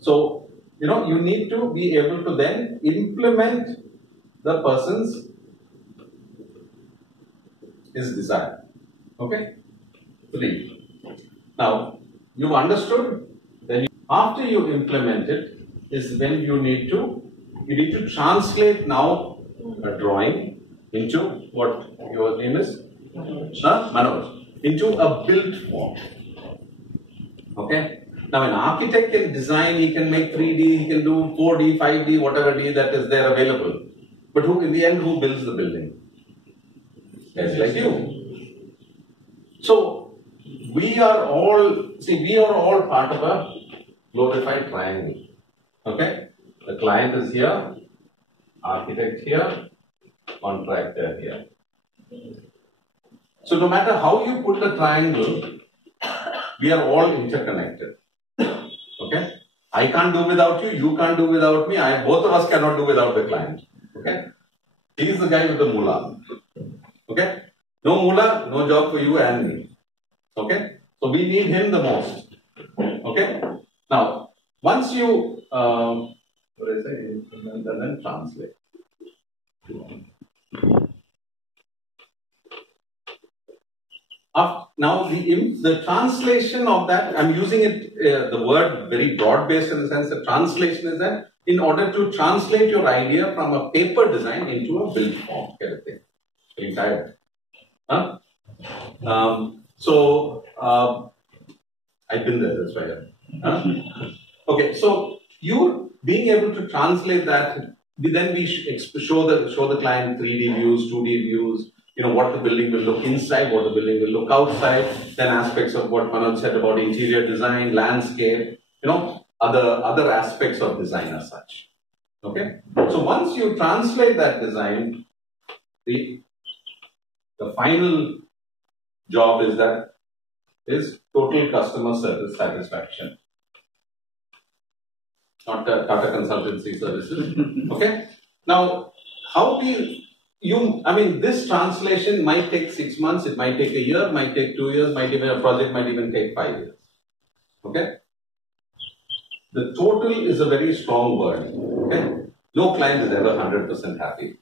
So, you need to be able to then implement the person's his desire. Okay? 3. Now, you've understood, then after you implement it, is when you need to translate now a drawing into what your name is? Manoj. Into a built form. Okay? Now, an architect can design, he can make 3D, he can do 4D, 5D, whatever D that is there available. But in the end, who builds the building? Guys like you. So, we are all part of a glorified triangle. Okay? The client is here, architect here, contractor here. So, no matter how you put the triangle, we are all interconnected. Okay? I can't do without you, you can't do without me, both of us cannot do without the client. Okay? He is the guy with the mullah. Okay? No mullah, no job for you and me. Okay? So we need him the most. Okay? Now, once you, implement and then translate. Now, the translation of that, I'm using it, the word very broad-based in the sense that translation is that in order to translate your idea from a paper design into a built form kind of thing. Getting tired? Huh? I've been there, that's why. Okay, so you being able to translate that, then we show the client 3D views, 2D views, what the building will look inside, what the building will look outside, then aspects of what Manoj said about interior design, landscape, other aspects of design as such. Okay? So once you translate that design, the final job is total customer service satisfaction. Not Tata Consultancy Services. Okay? Now, this translation might take 6 months, it might take a year, might take 2 years, a project might even take 5 years. Okay? The total is a very strong word. Okay? No client is ever 100% happy.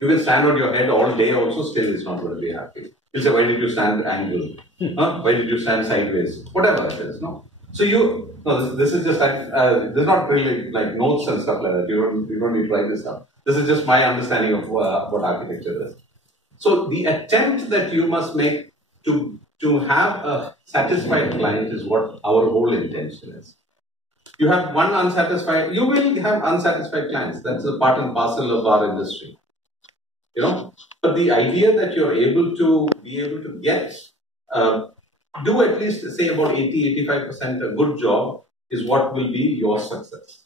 You can stand on your head all day also, still is not going to be happy. You'll say, why did you stand angle? Why did you stand sideways? Whatever it is, no? So this is just like, this is not really like notes and stuff like that. You don't need to write this down. This is just my understanding of what architecture is. So the attempt that you must make to have a satisfied client is what our whole intention is. You have one unsatisfied, you will have unsatisfied clients. That's a part and parcel of our industry. But the idea that you're able to get, do at least say about 80-85% a good job is what will be your success.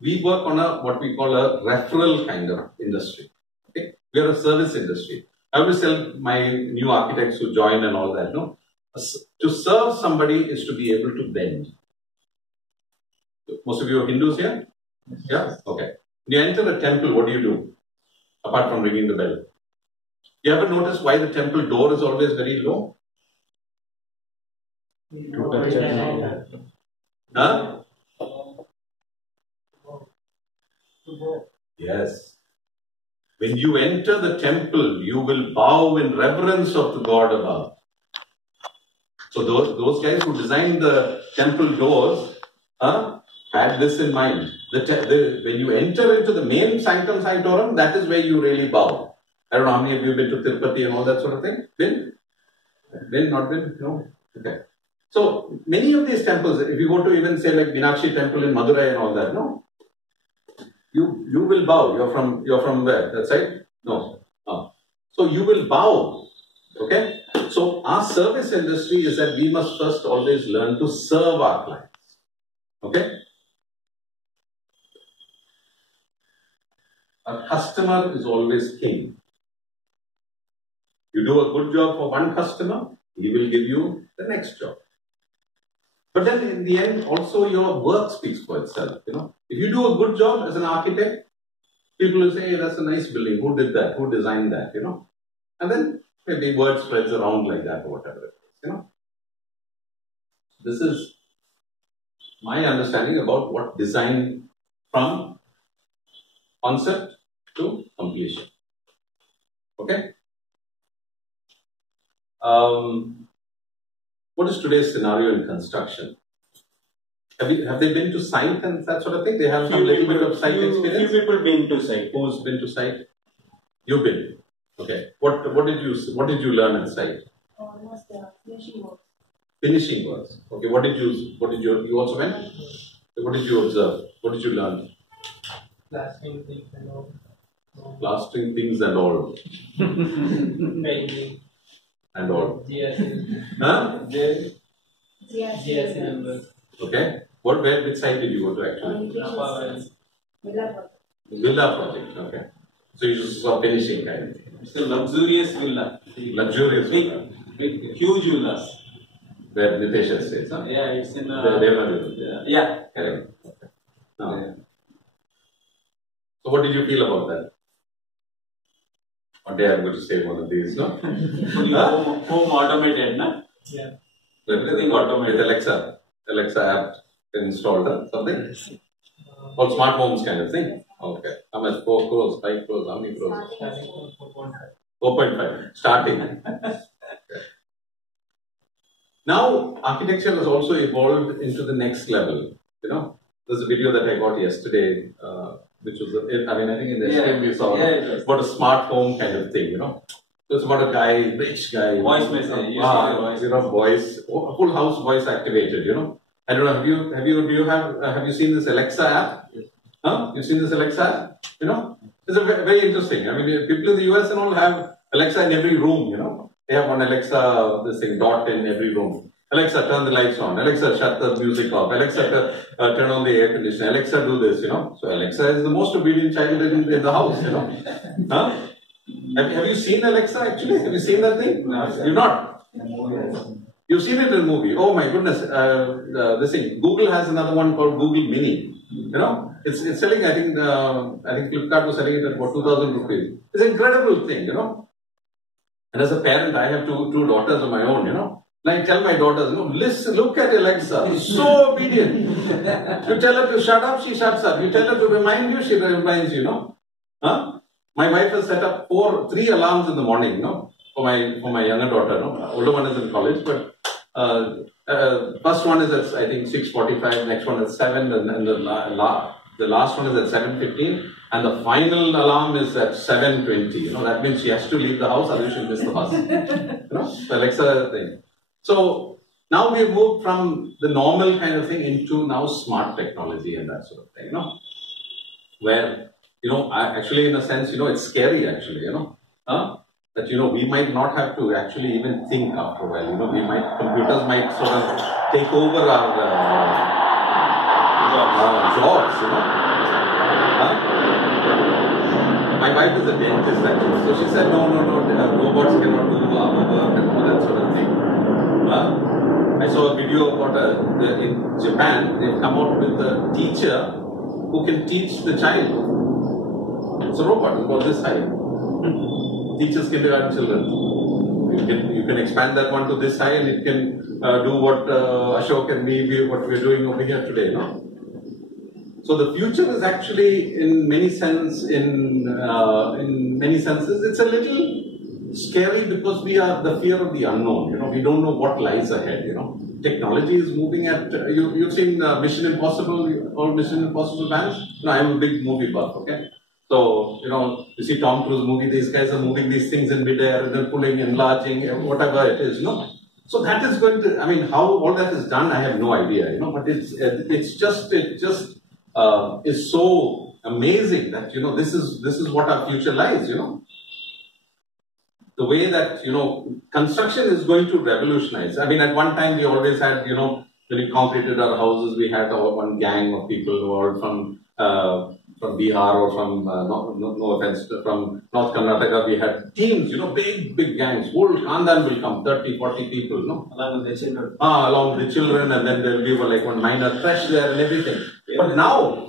We work on what we call a referral kind of industry. Okay? We are a service industry. I always tell my new architects who join and all that, to serve somebody is to be able to bend. Most of you are Hindus here? Yeah? Okay. When you enter a temple, what do you do? Apart from ringing the bell. You ever notice why the temple door is always very low? Huh? Yes. When you enter the temple, you will bow in reverence of the God above. So those guys who designed the temple doors had this in mind. When you enter into the main sanctum sanctorum, that is where you really bow. I don't know how many of you have been to Tirupati and all that sort of thing. Been? Been? Not been? No? Okay. So many of these temples, if you go to even say like Meenakshi temple in Madurai and all that, no? You will bow. You're from where? That side? No. So you will bow. Okay? So our service industry is that we must first always learn to serve our clients. Okay? A customer is always king. You do a good job for one customer, he will give you the next job. But then in the end, also your work speaks for itself. If you do a good job as an architect, people will say, hey, that's a nice building. Who did that? Who designed that? And then maybe word spreads around like that or whatever it is. This is my understanding about what design from concept to completion. Okay. What is today's scenario in construction? Have they been to site and that sort of thing? They have some little bit of site experience? Few people been to site. Who's been to site? You've been. Okay. What did you learn at site? Almost finishing work. Finishing works. Okay. You also went? What did you observe? What did you learn? Plastering things and all. Plastering things and all. Painting. And all. GSL. Huh? Yes. numbers. Okay. Which site did you go to actually? Villa project. Okay. So you just saw finishing kind of thing. It's a luxurious villa. Luxurious villa. Big, huge villas. Where Nitesh stays, huh? Yeah, it's in Yeah. Correct. Okay. Yeah. So what did you feel about that? One day I'm going to say one of these, no? home automated, na? Yeah. Everything automated. With Alexa app installed or something? Or smart homes kind of thing? Okay. How much? 4 crores, 5 crores, how many crores? Starting from 4.5. 4.5. Starting. Okay. Now, architecture has also evolved into the next level. You know, there's a video that I got yesterday, which was, I think in the stream we saw about a smart home kind of thing, you know. So it's about a guy, rich guy. Voice message. Voice, full house voice activated, you know. I don't know, have you seen this Alexa app? Yes. Huh? You've seen this Alexa app? You know, it's very interesting. I mean, people in the US and all have Alexa in every room, you know. They have one Alexa, this thing, dot in every room. Alexa, turn the lights on. Alexa, shut the music off. Alexa, turn on the air conditioner. Alexa, do this, you know. So Alexa is the most obedient child in the house, you know. Huh? Have you seen Alexa actually? Have you seen that thing? No, You've not? You've seen it in a movie. Oh my goodness. This thing. Google has another one called Google Mini. You know, it's selling, I think Flipkart was selling it at about 2,000 rupees. It's an incredible thing, you know. And as a parent, I have two daughters of my own, you know. And I tell my daughters, you know, listen, look at Alexa. She's so obedient. You tell her to shut up, she shuts up. You tell her to remind you, she reminds you, know. Huh? My wife has set up 3 alarms in the morning, you know, for my younger daughter. No? Older one is in college, but first one is at, I think, 6:45, next one at 7, and the last one is at 7:15, and the final alarm is at 7:20. You know, that means she has to leave the house, otherwise she'll miss the bus. You know, the Alexa thing. So now we've moved from the normal kind of thing into now smart technology and that sort of thing, you know, where, you know, actually in a sense, you know, it's scary actually, you know, that, you know, we might not have to actually even think after a while, you know, computers might sort of take over our jobs, you know. My wife is a dentist actually, so she said, no, robots cannot do our work and all that sort of thing. I saw a video about in Japan, they've come out with a teacher who can teach the child. It's a robot, it's called this height. Teaches kindergarten children. You can expand that one to this high and it can do what Ashok and me, what we're doing over here today, no? So the future is actually, in many senses, it's a little scary because we are the fear of the unknown. You know, we don't know what lies ahead. You know, technology is moving at. You've seen Mission Impossible or Mission Impossible fans? You know, I'm a big movie buff. Okay, so you know, you see Tom Cruise movie. These guys are moving these things in midair and they're pulling, enlarging, whatever it is. You know, so that is going to. I mean, how all that is done, I have no idea. You know, but it just is so amazing that, you know, this is what our future lies. You know. The way that, you know, construction is going to revolutionize. I mean, at one time we always had, you know, when we concreted our houses, we had our one gang of people who were from Bihar or from, no offense, from North Karnataka. We had teams, you know, big gangs. Whole Khandan will come, 30, 40 people, no? Along with the children. Along with the children, and then there will be like one minor thresh there and everything. Yeah. But now,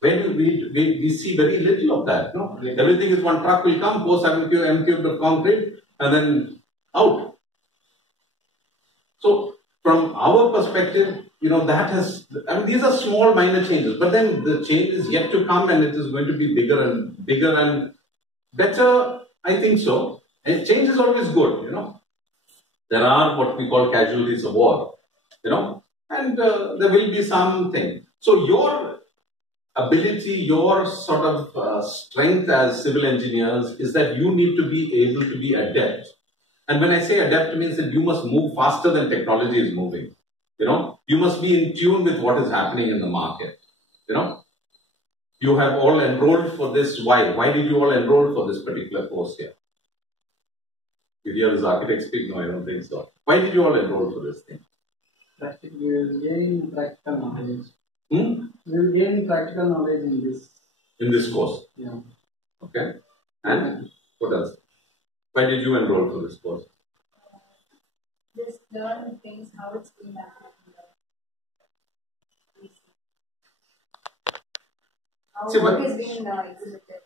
when we see very little of that, no? Yeah. Everything is one truck will come, pour 7 cubes of concrete, and then out. So from our perspective, that has, I mean, these are small minor changes, but then the change is yet to come and it is going to be bigger and better. I think so. And change is always good, There are what we call casualties of war, and there will be something. So your ability, your sort of strength as civil engineers is that you need to be able to be adept. And when I say adept, it means that you must move faster than technology is moving. You must be in tune with what is happening in the market. You have all enrolled for this. Why? Why did you all enroll for this particular course here? Did you hear this architect speak? No, I don't think so. Why did you all enroll for this thing? Practically, we will gain practical knowledge. Hmm? We will gain practical knowledge in this. In this course? Yeah. Okay. And what else? Why did you enroll for this course? Just learn things, how it's being happened. How See, work is being exhibited.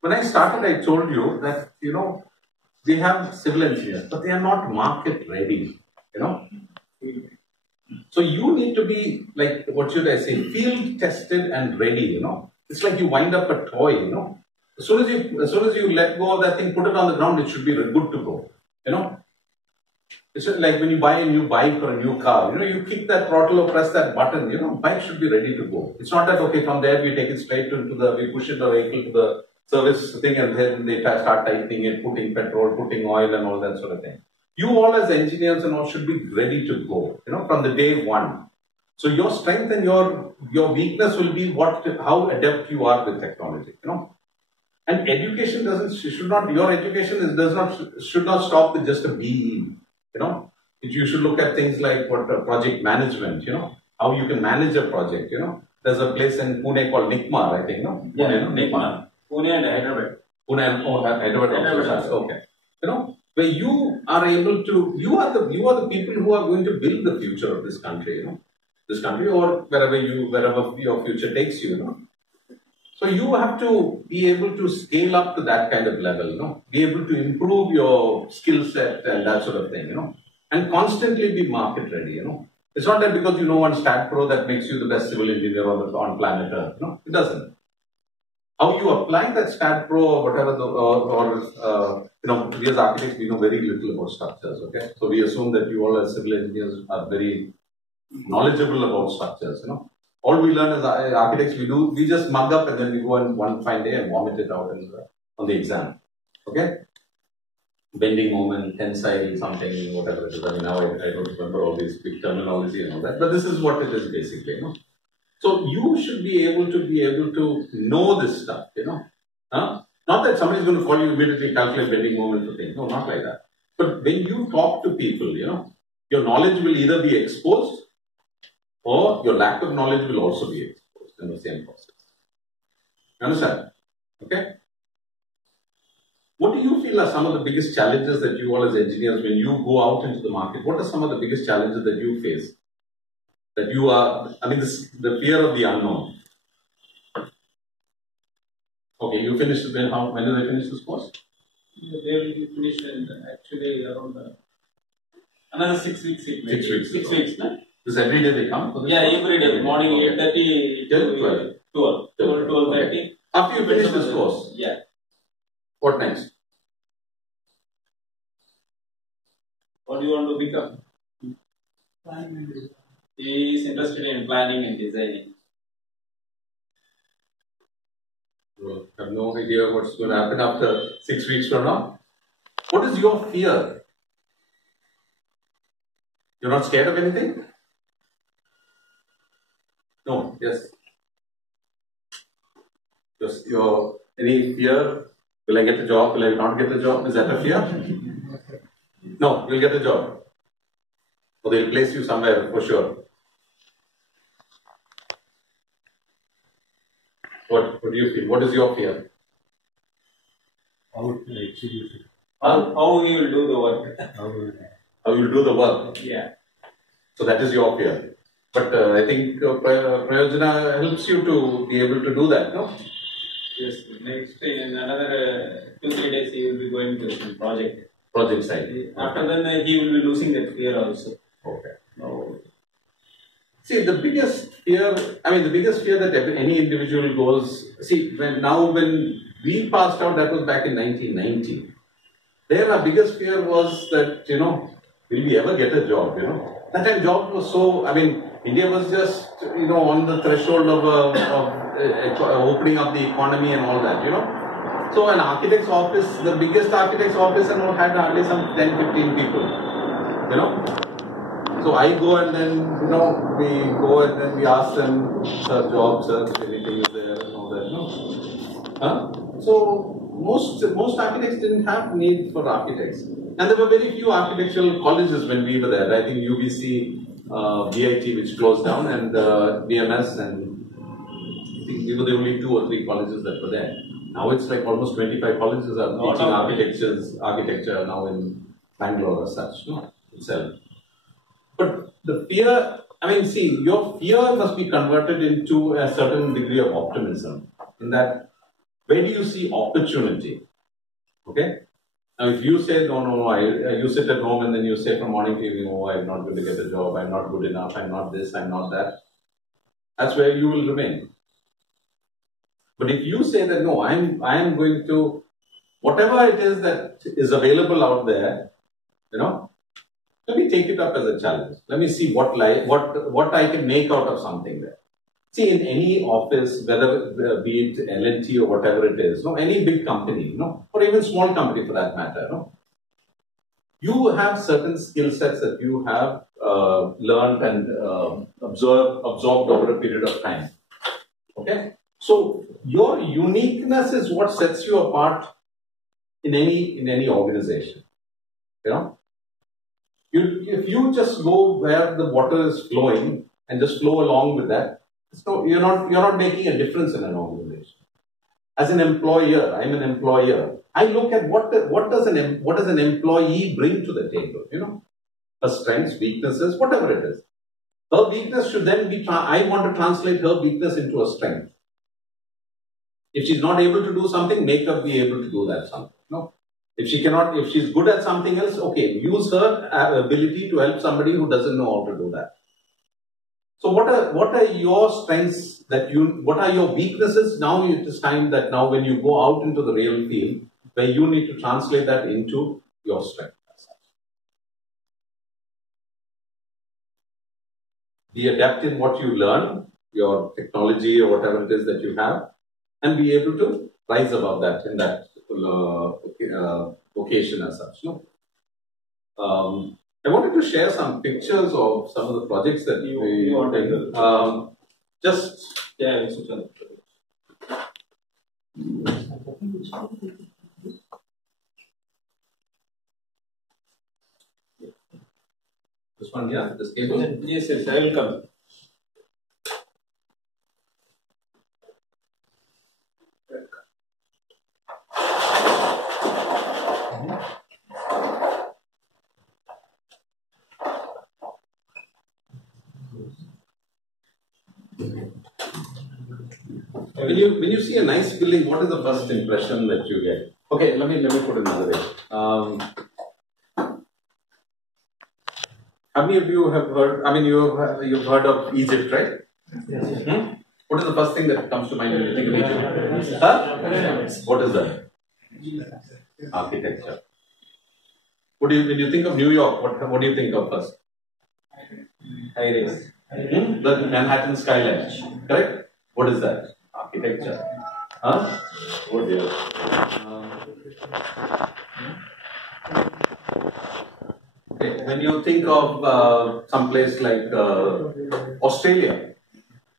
When I started, I told you that, we have civil engineers, but they are not market ready, So you need to be, like, what should I say, field tested and ready, It's like you wind up a toy, As soon as you let go of that thing, put it on the ground, it should be good to go, It's like when you buy a new bike or a new car, you kick that throttle or press that button, bike should be ready to go. It's not that, okay, from there we take it straight we push it the vehicle to the service thing and then they start tightening it, putting petrol, putting oil and all that sort of thing. You all as engineers and all should be ready to go, from the day one. So your strength and your weakness will be how adept you are with technology, And education your education should not stop with just a BE, You should look at things like project management, how you can manage a project, There's a place in Pune called Nikmar, I think, no? Yeah, Pune, no? Nikmar. Pune and Hyderabad. Pune and Hyderabad also. Okay. Where you are able to, you are the people who are going to build the future of this country, This country or wherever your future takes you, So you have to be able to scale up to that kind of level, Be able to improve your skill set and that sort of thing, And constantly be market ready, It's not that because you know one stat pro that makes you the best civil engineer on planet Earth, It doesn't. How you apply that stat pro or whatever, we as architects, we know very little about structures, okay? So we assume that you all as civil engineers are very knowledgeable about structures, All we learn as architects, we just mug up and then we go and one fine day and vomit it out on the exam, okay? Bending moment, tensile, something, whatever it is. I mean, now I don't remember all these big terminology and all that, but this is what it is basically, So you should be able to know this stuff, Not that somebody is going to call you immediately calculate bending moment for things. No, not like that. But when you talk to people, your knowledge will either be exposed or your lack of knowledge will also be exposed in the same process. Understand? Okay? What do you feel are some of the biggest challenges that you all as engineers, when you go out into the market, what are some of the biggest challenges that you face? That you are, the fear of the unknown. Okay, you finished, when did they finish this course? They will be finished in actually around another 6 weeks. 6 weeks. 6 weeks, no? This every day they come? For this Yeah, course? every day. Morning 8:30 Till to 12. 12:30. After you finish this course, Yeah. what next? What do you want to become? He is interested in planning and designing. You have no idea what's going to happen after 6 weeks from now. What is your fear? You're not scared of anything? No, yes. Just any fear? Will I get the job? Will I not get the job? Is that a fear? No, you'll get the job. Or they'll place you somewhere for sure. What do you feel? What is your fear? How to execute it. How he will do the work? How you'll do the work? Yeah. So that is your fear. But I think Prayojana helps you to be able to do that, no? Yes. Next in another 2-3 days he will be going to some project. Project side. After then he will be losing that fear also. Okay. See, the biggest fear, the biggest fear that any individual goes, see, when we passed out, that was back in 1990. There, our biggest fear was that, will we ever get a job, That time, job was so, India was just, on the threshold of opening up the economy and all that, So, an architect's office, the biggest architect's office and all had hardly some 10, 15 people, So I go and then, we go and then we ask them, sir, job, sir, anything is there and all that, So most architects didn't have need for architects. And there were very few architectural colleges when we were there. I think UBC, BIT, which closed down, and BMS, and I think we were the only 2 or 3 colleges that were there. Now it's like almost 25 colleges are teaching architecture now in Bangalore as such, itself. But the fear, your fear must be converted into a certain degree of optimism. In that, where do you see opportunity? Okay? Now, if you say, no, you sit at home and then you say from morning to evening, I'm not going to get a job, I'm not good enough, I'm not this, I'm not that, that's where you will remain. But if you say that, no, I am going to, whatever it is that is available out there, let me take it up as a challenge. Let me see what I can make out of something there. See, in any office, whether be it L&T or whatever it is, any big company, or even small company for that matter, you have certain skill sets that you have learned and absorbed over a period of time. Okay? So, your uniqueness is what sets you apart in any organization. If you just go where the water is flowing and just flow along with that, you're not making a difference in an organization. As an employer, I'm an employer. I look at what does an employee bring to the table. Her strengths, weaknesses, whatever it is. Her weakness should then be. I want to translate her weakness into a strength. If she's not able to do something, make her be able to do that something. If she's good at something else, okay, use her ability to help somebody who doesn't know how to do that. So what are your strengths what are your weaknesses? Now it is time that now when you go out into the real field, where you need to translate that into your strength. Be adept in what you learn, your technology or whatever it is that you have, and be able to rise above that in that occasion as such. I wanted to share some pictures of some of the projects that we are taking. This one here, this cable? Yes, I will come. When you see a nice building, what is the first impression that you get? Okay, let me put it another way. How many of you have heard? You've heard of Egypt, right? Yes. What is the first thing that comes to mind when you think of Egypt? What is that? Architecture. When you think of New York, what do you think of first? High-rise. The Manhattan skyline, correct? What is that? Architecture. Oh dear. Okay. When you think of some place like Australia,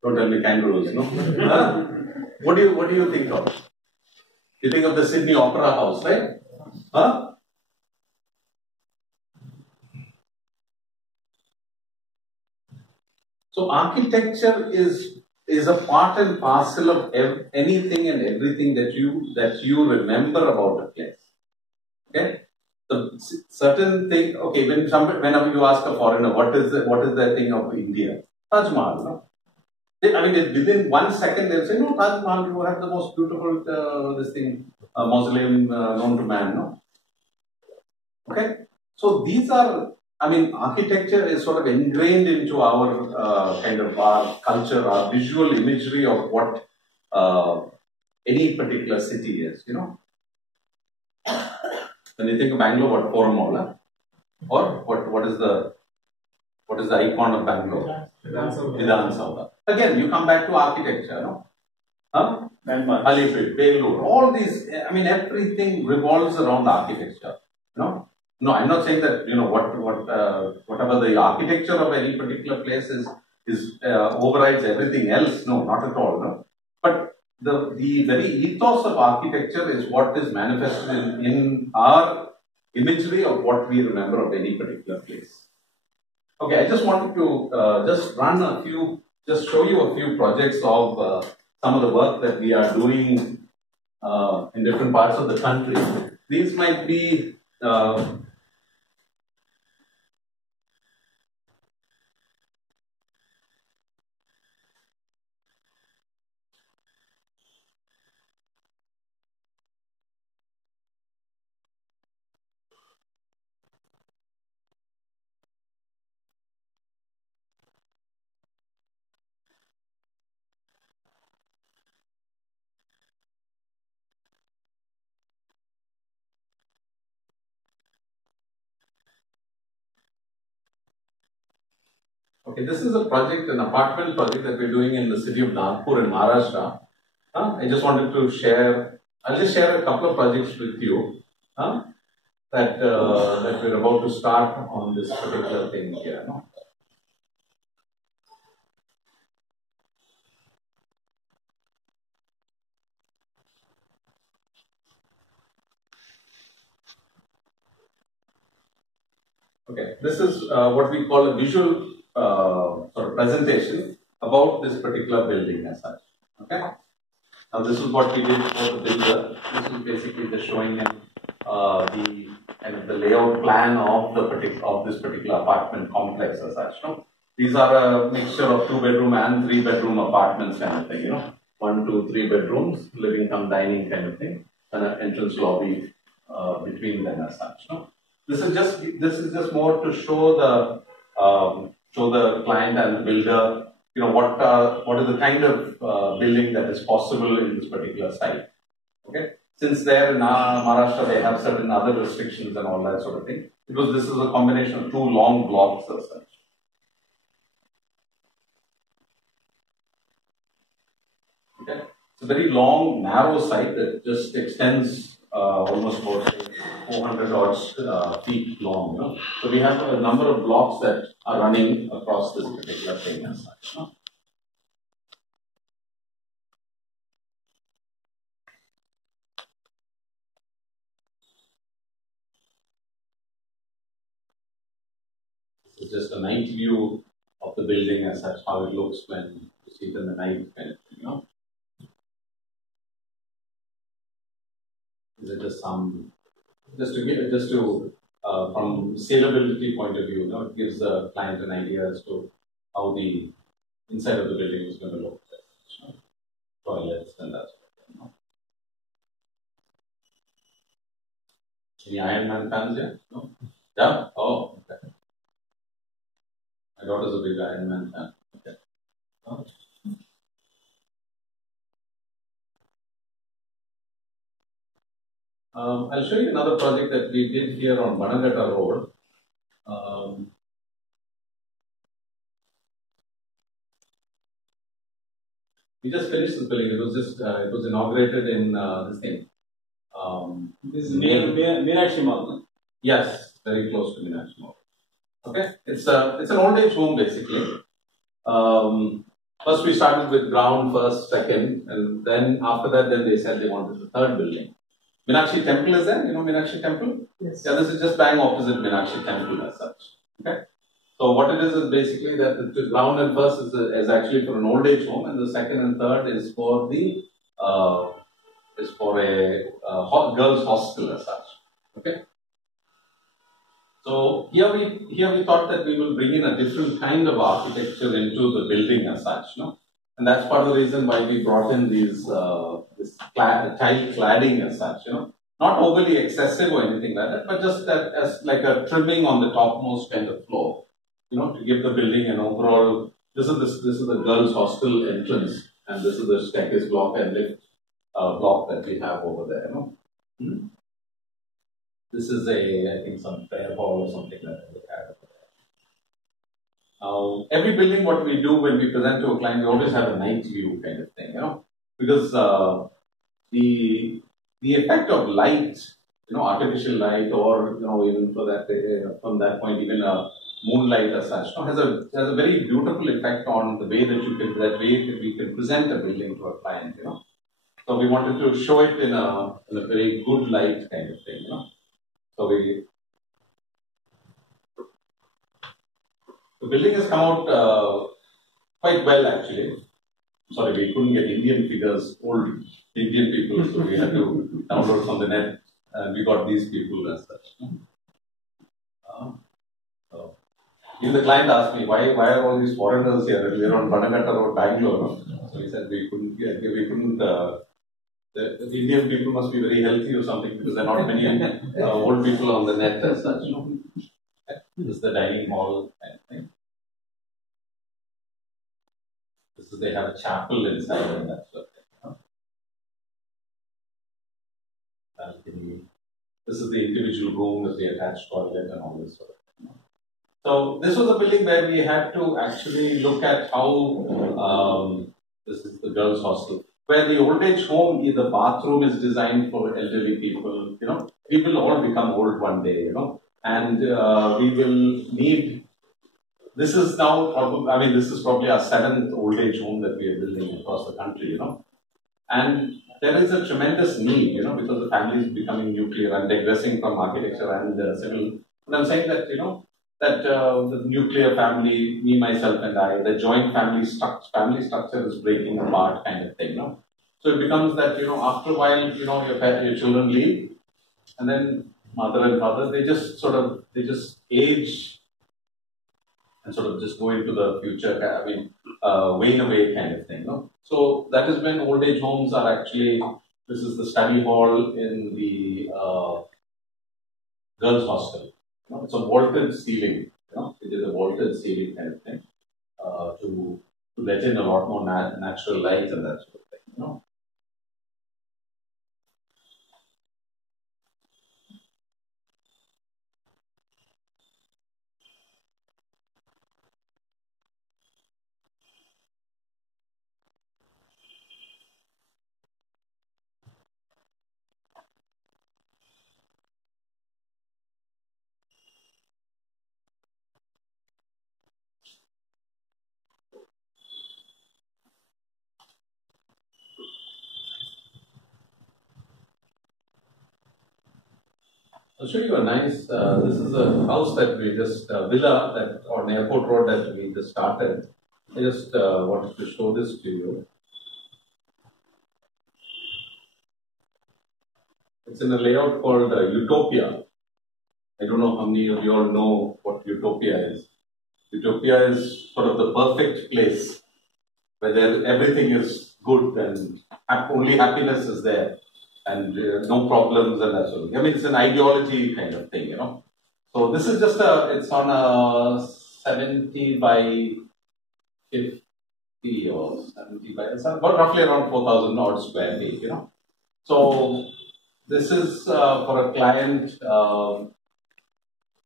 don't tell me kangaroos, no? What do you think of? You think of the Sydney Opera House, right? So architecture is a part and parcel of anything and everything that you remember about a place. Okay, the certain thing. Okay, whenever you ask a foreigner what is the thing of India, Taj Mahal. No? Within 1 second they'll say, no, Taj Mahal, you have the most beautiful mausoleum known to man. No. Okay, so these are I mean, architecture is sort of ingrained into our kind of our culture, our visual imagery of what any particular city is, you know. When you think of Bangalore, what Forum Mall, huh? Or what is the icon of Bangalore? Vidhan Saudha. Again, you come back to architecture, no? Huh? Alipet, Bengaluru, all these, I mean, everything revolves around architecture, you know. No, I'm not saying that, you know, whatever the architecture of any particular place is overrides everything else. No, not at all. No, but the very ethos of architecture is what is manifested in our imagery of what we remember of any particular place. Okay, I just wanted to just show you a few projects of some of the work that we are doing in different parts of the country. These might be okay, this is a project, an apartment project that we're doing in the city of Nagpur in Maharashtra. I just wanted to share, I'll just share a couple of projects with you that we're about to start on this particular thing here. No? Okay, this is what we call a visual sort of presentation about this particular building as such. Okay, now this is what we did for the builder. This is basically just showing him the kind of the layout plan of this particular apartment complex as such. No? These are a mixture of 2-bedroom and 3-bedroom apartments kind of thing. You know, 1, 2, 3 bedrooms, living cum dining kind of thing, and an entrance lobby between them as such. No? This is just more to show the client and the builder, you know, what is the kind of building that is possible in this particular site. Okay, since there in Maharashtra they have certain other restrictions and all that sort of thing. This is a combination of 2 long blocks as such. Okay, it's a very long, narrow site that just extends almost about 400 odd feet long. You know? So we have a number of blocks that are running across this particular thing as such. You know? This is just a night view of the building as such, how it looks when you see it in the night kind of thing. You know? Is it just some, from scalability point of view, you know, it gives the client an idea as to how the inside of the building is going to look. You know, toilets and that sort of thing. You know. Any Iron Man fans here? No? Yeah? Oh, okay. My daughter's a big Iron Man fan. Okay. Oh. I'll show you another project that we did here on Banagatta Road. We just finished this building. It was inaugurated in this thing. This is near Meenakshi Mall. Yes, very close to Meenakshi Mall. Okay, it's an old age home basically. First we started with ground first, second, and then after that, then they said they wanted the 3rd building. Meenakshi Temple is there? You know Meenakshi Temple? Yes. Yeah, this is just bang opposite Meenakshi Temple as such. Okay. So what it is basically that the ground and first is actually for an old age home, and the second and third is for a girls' hostel as such. Okay. So here we thought that we will bring in a different kind of architecture into the building as such, no? And that's part of the reason why we brought in these this tile cladding as such, you know. Not overly excessive or anything like that, but just that as like a trimming on the topmost kind of floor, to give the building an overall. This is the girls' hostel entrance, and this is the staircase block and lift block that we have over there. Hmm. This is I think some prayer hall or something like that we have over there. Every building, what we do when we present to a client, we always have a night view kind of thing, because the effect of light, artificial light, or even for that from that point, even moonlight as such, has a very beautiful effect on the way that we can present a building to a client. So we wanted to show it in a very good light kind of thing. So the building has come out quite well actually. Sorry, we couldn't get Indian figures, old Indian people, so we had to download from the net, and we got these people as such. So even the client asked me, why are all these foreigners here? We are on Banagatta Road, Bangalore. So he said we couldn't. The Indian people must be very healthy or something, because there are not many old people on the net as such. This is the dining hall kind of thing. They have a chapel inside and that sort of thing. This is the individual room with the attached toilet and all this sort of thing. So this was a building where we had to actually look at how this is the girls' hostel, where the old age home, the bathroom is designed for elderly people. We will all become old one day. And we will need. This is now probably, this is probably our 7th old age home that we are building across the country, And there is a tremendous need, because the family is becoming nuclear. I'm digressing from architecture and civil. But I'm saying that, that the nuclear family, me, myself, and I, the joint family structure is breaking apart kind of thing, So it becomes that, after a while, your children leave, and then mother and father, they just age and sort of just go into the future, wane away kind of thing. So that is when old age homes are actually, this is the study hall in the girls' hostel. It's a vaulted ceiling. It is a vaulted ceiling kind of thing to let in a lot more natural light and that sort of thing. I'll show you a nice, this is a house that we just, villa that on Airport Road that we just started. I just wanted to show this to you. It's in a layout called Utopia. I don't know how many of you all know what Utopia is. Utopia is sort of the perfect place where everything is good and only happiness is there and no problems and that sort of thing. It's an ideology kind of thing, So this is just it's on a 70 by 50 or 70 by, it's about roughly around 4,000 odd square feet, So this is for a client,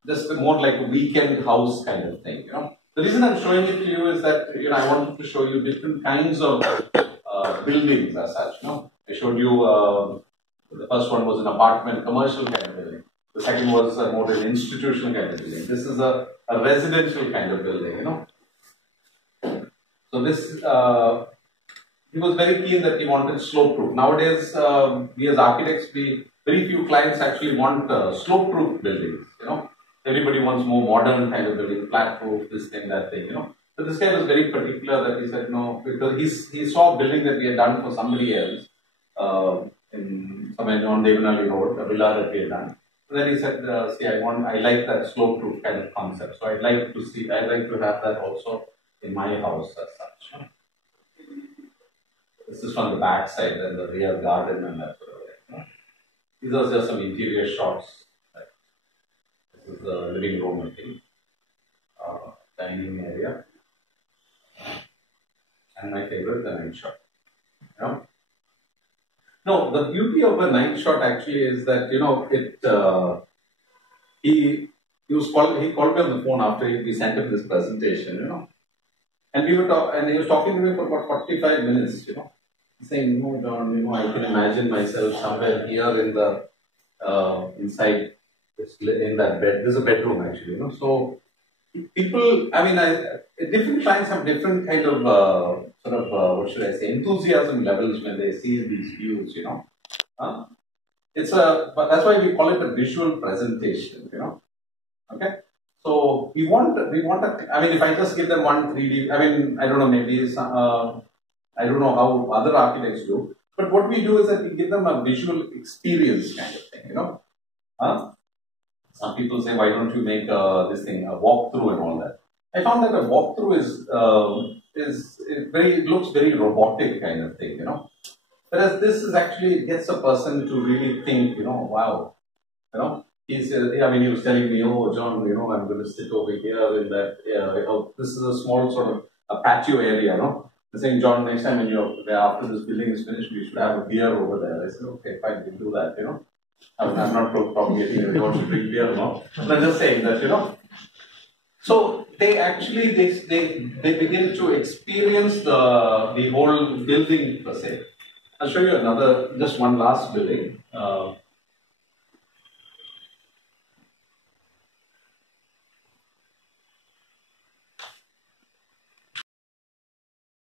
just more like a weekend house kind of thing, The reason I'm showing it to you is that, I wanted to show you different kinds of buildings as such, I showed you, the first one was an apartment, commercial kind of building. The second was more an institutional kind of building. This is a residential kind of building, So this, he was very keen that he wanted slope-proof. Nowadays, we as architects, very few clients actually want slope-proof buildings, Everybody wants more modern kind of building, flat-proof, this thing, that thing, But this guy was very particular that he said no, because he saw a building that we had done for somebody else in somewhere on Bengaluru Road, a villa that we had done. And then he said, see, I like that slope-proof kind of concept. So I'd like to have that also in my house as such. This is from the back side and the rear garden and that sort of thing. These are just some interior shots. This is the living room, I think. Dining area. And my favorite, the night shot. You know? No, the beauty of a night shot actually is that, you know, he called me on the phone after we sent him this presentation, you know. And we were and he was talking to me for about 45 minutes, you know. Saying, no, John, you know, I can imagine myself somewhere here in the inside in that bed. This is a bedroom actually, you know. So people, I mean, different clients have different kind of what should I say, enthusiasm levels when they see these views, you know. But that's why we call it a visual presentation, you know. Okay. So we want I mean, if I just give them one 3D, I mean, I don't know, maybe I don't know how other architects do, but what we do is that we give them a visual experience kind of thing, you know. Some people say, why don't you make this thing, a walkthrough and all that. I found that a walkthrough it looks very robotic kind of thing, you know. Whereas this is actually gets a person to really think, you know, wow, you know. He was telling me, oh, John, you know, I'm going to sit over here in that, this is a small sort of a patio area, you know. He's saying, John, next time after this building is finished, we should have a beer over there. I said, okay, fine, we'll do that, you know. I'm not propagating if you want to drink beer or not. But I'm just saying that, you know. So they actually, they begin to experience the whole building per se. I'll show you just one last building.